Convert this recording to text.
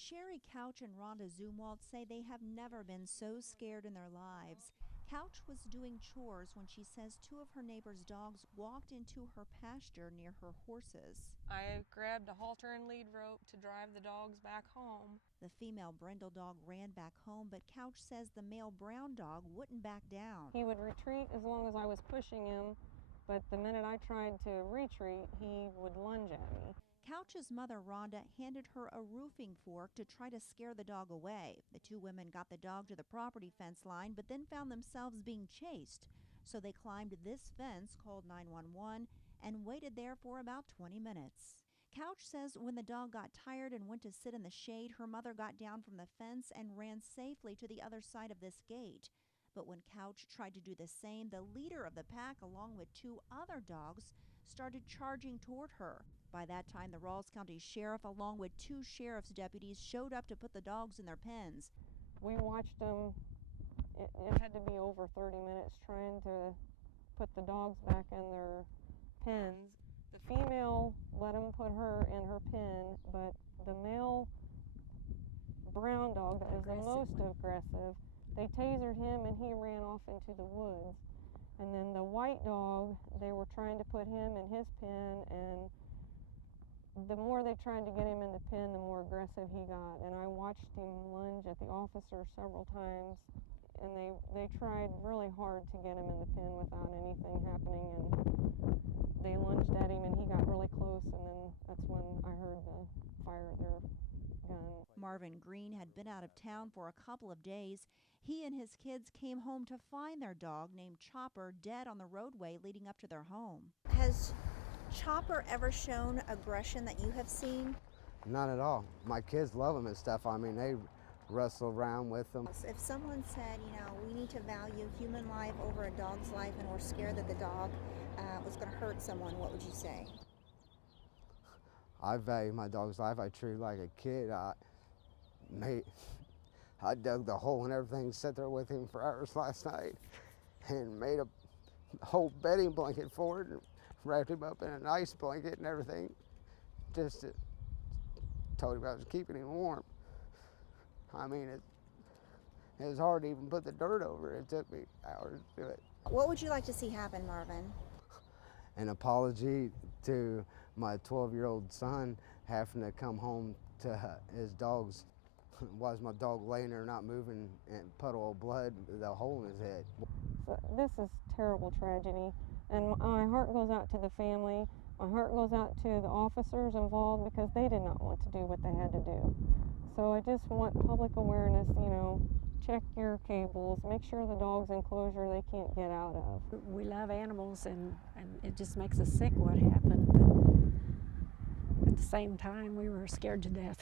Sherry Couch and Rhonda Zumwalt say they have never been so scared in their lives. Couch was doing chores when she says two of her neighbor's dogs walked into her pasture near her horses. I grabbed a halter and lead rope to drive the dogs back home. The female brindle dog ran back home, but Couch says the male brown dog wouldn't back down. He would retreat as long as I was pushing him, but the minute I tried to retreat, he would lunge at me. Couch's mother, Rhonda, handed her a roofing fork to try to scare the dog away. The two women got the dog to the property fence line, but then found themselves being chased. So they climbed this fence, called 911, and waited there for about 20 minutes. Couch says when the dog got tired and went to sit in the shade, her mother got down from the fence and ran safely to the other side of this gate. But when Couch tried to do the same, the leader of the pack, along with two other dogs, started charging toward her. By that time, the Ralls County Sheriff, along with two sheriff's deputies, showed up to put the dogs in their pens. We watched them. It had to be over 30 minutes trying to put the dogs back in their pens. The female let him put her in her pen, but the male brown dog that was the most aggressive, they tasered him and he ran off into the woods. And then the white dog, they were trying to put him in his pen, and the more they tried to get him in the pen, the more aggressive he got. And I watched him lunge at the officer several times, and they tried really hard to get him in the pen without anything happening. And they lunged at him, and he got really close, and then that's when I heard the fire of their gun. Marvin Green had been out of town for a couple of days. He and his kids came home to find their dog, named Chopper, dead on the roadway leading up to their home. Has Chopper ever shown aggression that you have seen? None at all. My kids love him and stuff. I mean, they wrestle around with him. If someone said, we need to value human life over a dog's life and we're scared that the dog was going to hurt someone, what would you say? I value my dog's life. I treat it like a kid. I dug the hole and everything, sat there with him for hours last night and made a whole bedding blanket for it and wrapped him up in an ice blanket and everything. Just told him I was keeping him warm. I mean, it was hard to even put the dirt over it. It took me hours to do it. What would you like to see happen, Marvin? An apology to my 12-year-old son having to come home to his dogs. Was my dog laying there not moving and puddle of blood, the hole in his head. So this is terrible tragedy, and my heart goes out to the family. My heart goes out to the officers involved because they did not want to do what they had to do. So I just want public awareness, check your cables, make sure the dog's enclosure they can't get out of. We love animals, and it just makes us sick what happened, but at the same time we were scared to death.